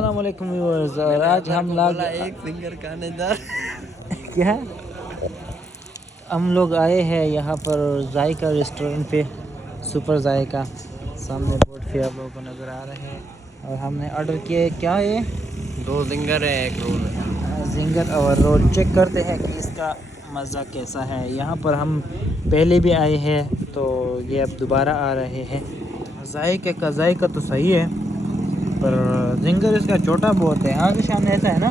अस्सलाम वालेकुम व्यूअर्स। और आज हम लोग एक फिंगर खानेदार क्या हम लोग आए हैं यहाँ पर जायका रेस्टोरेंट पे, सुपर जायका। सामने बोर्ड पे आप लोगों को नज़र आ रहे हैं और हमने ऑर्डर किया है। क्या है? 2 जिंगर है, 1 रोल है। जिंगर और रोल। चेक करते हैं कि इसका मज़ा कैसा है। यहाँ पर हम पहले भी आए हैं तो ये अब दोबारा आ रहे हैं। जायके का जायका तो सही है पर जिंगर इसका छोटा बहुत है। आगे सामने ऐसा है ना,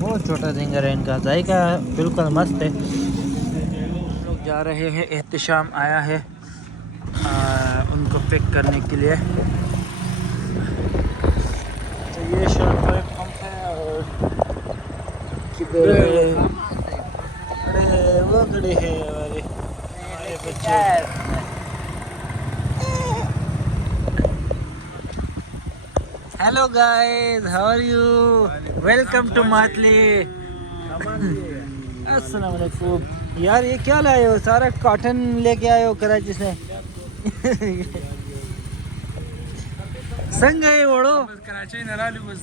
बहुत छोटा जिंगर है इनका। जायका बिल्कुल मस्त है। हम लोग जा रहे हैं, एहतिशाम आया है उनको पिक करने के लिए। तो ये शर्ट पंप है और किधर वो खड़े हैं हमारे बच्चे। Hello guys, how are you? Welcome to मातली। अस्सलाम वालेकुम। यार ये क्या लाए हो? सारा कॉटन लेके आए हो कराची से। संग है वड़ो कराची न रालू बस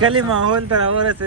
कली माहौल तरावर से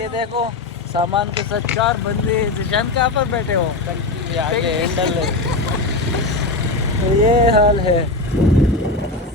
ये देखो सामान के साथ 4 बंदे। जिशान कहाँ पर बैठे हो? आगे हैंडल है। तो ये हाल है।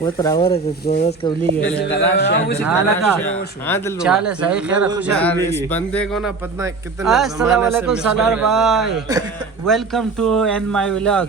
वो तरावर है कुछ गोरस कबली गया। हाँ लगा चाले सही खैर खुश इस बंदे को ना पता कितना अस्सलाम वालेकुम सलार भाई, welcome to and my vlog.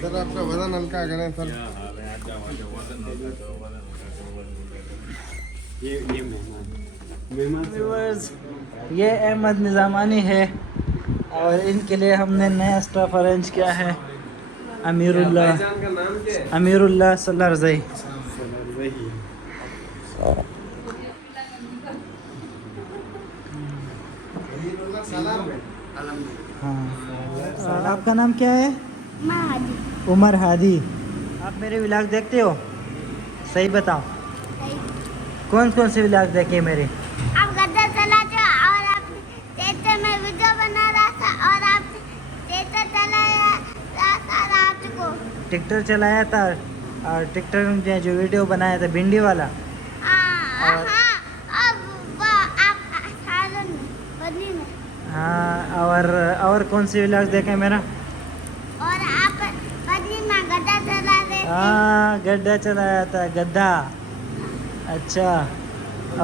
Sir आपका वजन हल्का करें सर। व्यूअर्स, ये अहमद निज़ामानी है और इनके लिए हमने नया स्टाफ अरेंज किया है। अमीरुल्लाह का नाम क्या है? अमीरुल्लाह सलारज़ई। हाँ, और आपका नाम क्या है? उमर हादी। आप मेरे व्लॉग देखते हो? सही बताओ, कौन कौन से व्लॉग देखे मेरे? आप गद्दा चलाते हो और आप ट्रैक्टर में वीडियो बना रहा था और आप ट्रैक्टर चलाया था रात को। ट्रैक्टर चलाया था और ट्रैक्टर में जो वीडियो बनाया था भिंडी वाला। हाँ और- हाँ, अब वो आप सालन में बदली में हाँ, और कौन से व्लॉग देखे मेरा? और आप बदली में गद्दा चला रहे थे। हाँ, गड्ढा चलाया था, गड्ढा। अच्छा,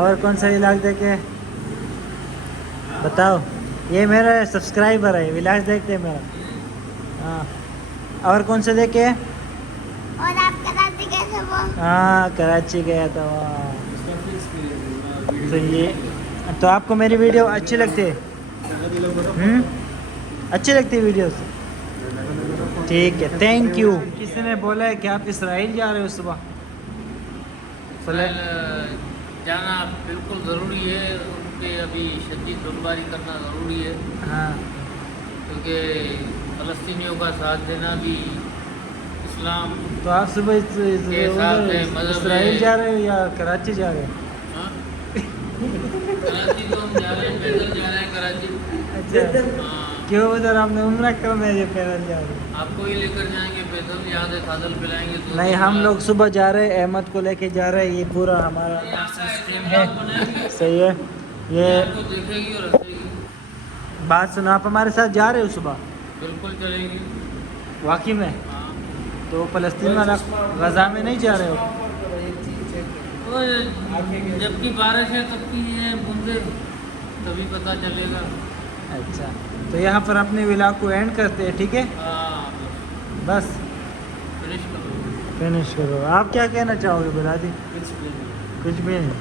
और कौन सा व्लॉग देखे बताओ? ये मेरा सब्सक्राइबर है, व्लॉग देखते हैं मेरा। हाँ, और कौन से देखे? और आप कराची कैसे वो हाँ, कराची गया था वहाँ। तो ये तो आपको मेरी वीडियो अच्छी लगती है? अच्छी लगती है वीडियोस? ठीक है, थैंक यू। किसी ने बोला है कि आप इसराइल जा रहे हो सुबह? जाना बिल्कुल ज़रूरी है। उनके अभी शदीद बमबारी करना ज़रूरी है हाँ, क्योंकि फ़लस्तीनियों का साथ देना भी इस्लाम। तो आप सुबह के साथ है, मज़हब इसराइल है। जा रहे हो या कराची जा रहे हो? हाँ? कराची तो हम जा रहे हैं, पैदल जा रहे हैं कराची। अच्छा, हाँ, क्यों उधर आपने उम्रा करना है, ये पैदल जा रहे हो? आपको ही लेकर जाएंगे पैदल, यहाँ से सादल पिलाएंगे तो नहीं, हम लोग सुबह जा रहे हैं, अहमद को लेके जा रहे हैं। ये पूरा हमारा सिस्टम है। सही है। ये आपको देखेगी और हंसेगी। बात सुनो, आप हमारे साथ जा रहे हो सुबह? बिल्कुल चलेगी। वाकई में? हाँ, तो फ़लस्तीन वाला गज़ा में नहीं जा रहे हो? तो जबकि बारिश है तब की ये बूंदे, तभी पता चलेगा। अच्छा, तो यहाँ पर अपने व्लॉग को एंड करते हैं, ठीक है? हाँ, बस फिनिश करो। फिनिश करो। आप क्या कहना चाहोगे, बता दी? कुछ भी नहीं।